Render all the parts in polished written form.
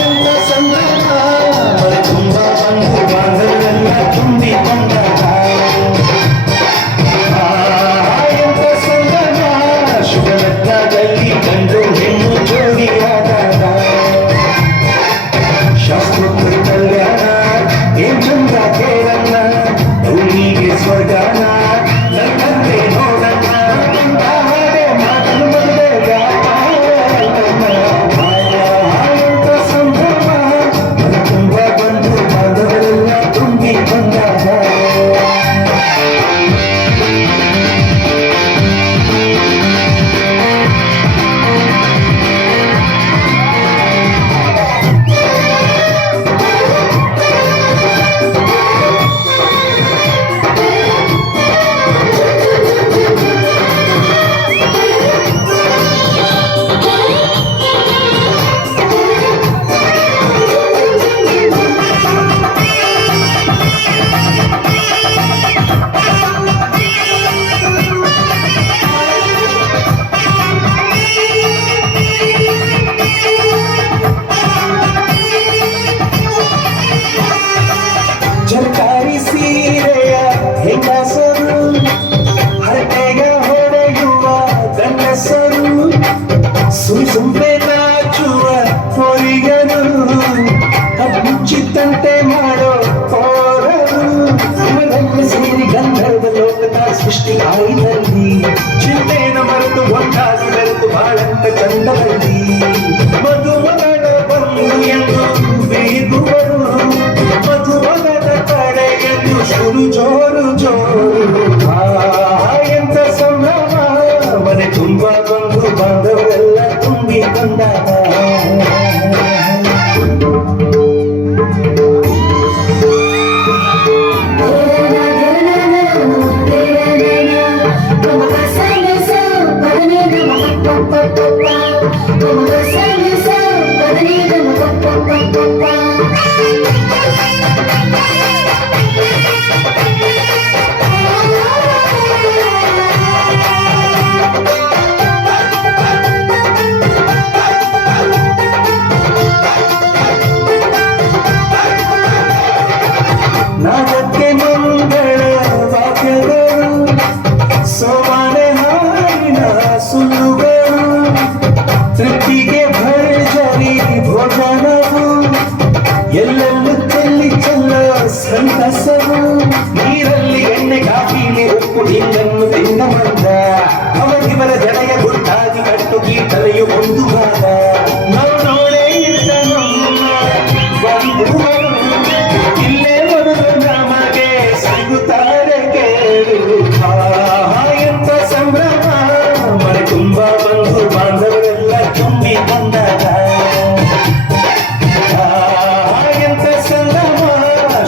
ಎಂತ ಸಂಭ್ರಮ ಮನೆ ತುಂಬ ಬಂಧು ಬಾಂಧವರೆಲ್ಲ ತುಂಬಿಕೊಂಡಾಗ ಎಂತ ಸಂಭ್ರಮ ಶುಭ ಲಗ್ನದಲ್ಲಿ ಗಂಡು ಹೆಣ್ಣು ಜೋಡಿಯಾದಾಗ ಶಾಸ್ತ್ರೋಕ್ತ ಕಲ್ಯಾಣ ಏನ್ ಚಂದ ಕೇಳಣ್ಣ ಭೂಮಿಗೆ ಸ್ವರ್ಗಾನ ನನ್ನಂತೆ ನೋಡಣ್ಣ ಹಾಗೆ ಮಾತನ್ನು ಮದುವೆ ಎಂತ ಸಂಭ್ರಮ ಮನ ತುಂಬ ಬಂದು ಬಾಂಧವರೆಲ್ಲ ತುಂಬಿಕೊಂಡಾಗ ಸರ್ಕಾರಿ ಸೀರೆಯ ಹೆಂಗಸರು ಹರಟೆಯ ಹೊಡೆಯುವ ಗಂಡಸರು ಸುಮ್ಮನೆ ನಾಚುವ ಹೊರಿಗರು ಮುಚ್ಚಿತ್ತಂತೆ ಮಾಡೋ ಕೋರರು ಇವರಲ್ಲಿ ಸೇರಿ ಗಂಧರ್ವ ಲೋಕದ ಸೃಷ್ಟಿ ಆಯಿನಲ್ಲಿ ಚಿಂತೆಯನ್ನು ಮರೆತು ಒಂದಾಗಿ ಬೆರೆತು ಬಾಳಂತ ಚಂದದಲ್ಲಿ ಮಧುಮಗಳ ಬಂದು ಎಂದು ಬೀಗುವರು ಮಧುಮಗದ ಕಡೆಯನ್ನು ಸುರು ಜೋರು ಜೋರು ಎಂತ ಸಂಭ್ರಮ ಮನೆ ತುಂಬ ಬಂದು ಬಾಂಧವರೆಲ್ಲ ತುಂಬಿಕೊಂಡಾಗ ನಾಗಕ್ಕೆ ಮಂಗಳ ವಾಕ್ಯಗಳು ಸೋಮಾನೆ ಹಾಡಿನ ಸುಳ್ಳುಗಳು ತೃಪ್ತಿಗೆ ಭರ್ಜರಿ ಭೋಜನವು ಎಲ್ಲೆಲ್ಲೂ ಚೆಲ್ಲಿ ಚೆಲ್ಲೋ ಸಂತಸವು ನೀರಲ್ಲಿ ಎಣ್ಣೆ ಕಾಫಿಲಿ ಉಪ್ಪು ಹಿಂಗನ್ನು ತಿಂದ ಮಂದ ಅವರಿವರ ಜನಯ ಗುಟ್ಟಾಗಿ ಕಟ್ಟು ಕೀಟಲೆಯು ಒಂದು ಭಾಗ ನಾವು ನೋಡೇ ಇದ್ದ ನಮ್ಮ ಬಂಧುವರು ಇಲ್ಲೇ ಬರುವುದು ನಮಗೆ ಸಿಗುತ್ತಾರೆ ಕೇಳು ಎಂತ ಸಂಭ್ರಮ ಮನೆ ತುಂಬ ಬಂಧು ಬಾಂಧವರೆಲ್ಲ ತುಂಬಿ ಬಂದಾಗ ಎಂತ ಸಂಭ್ರಮ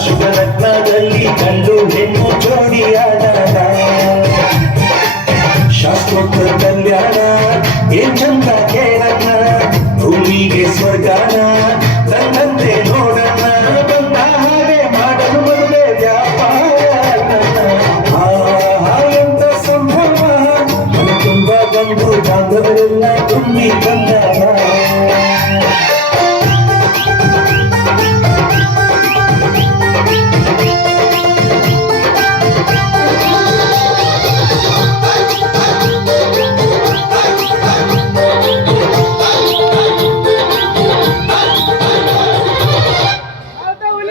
ಶುಭ ಲಗ್ನದಲ್ಲಿ ಗಂಡು ಹೆಣ್ಣು ಜೋಡಿಯಾದಾಗ ಶಾಸ್ತ್ರೋಕ್ತ ಕಲ್ಯಾಣ ಏನ್ ಚಂದ ಕೇಳಣ್ಣ ಭೂಮಿಗೆ ಸ್ವರ್ಗಾನ ತನ್ನಂತೆ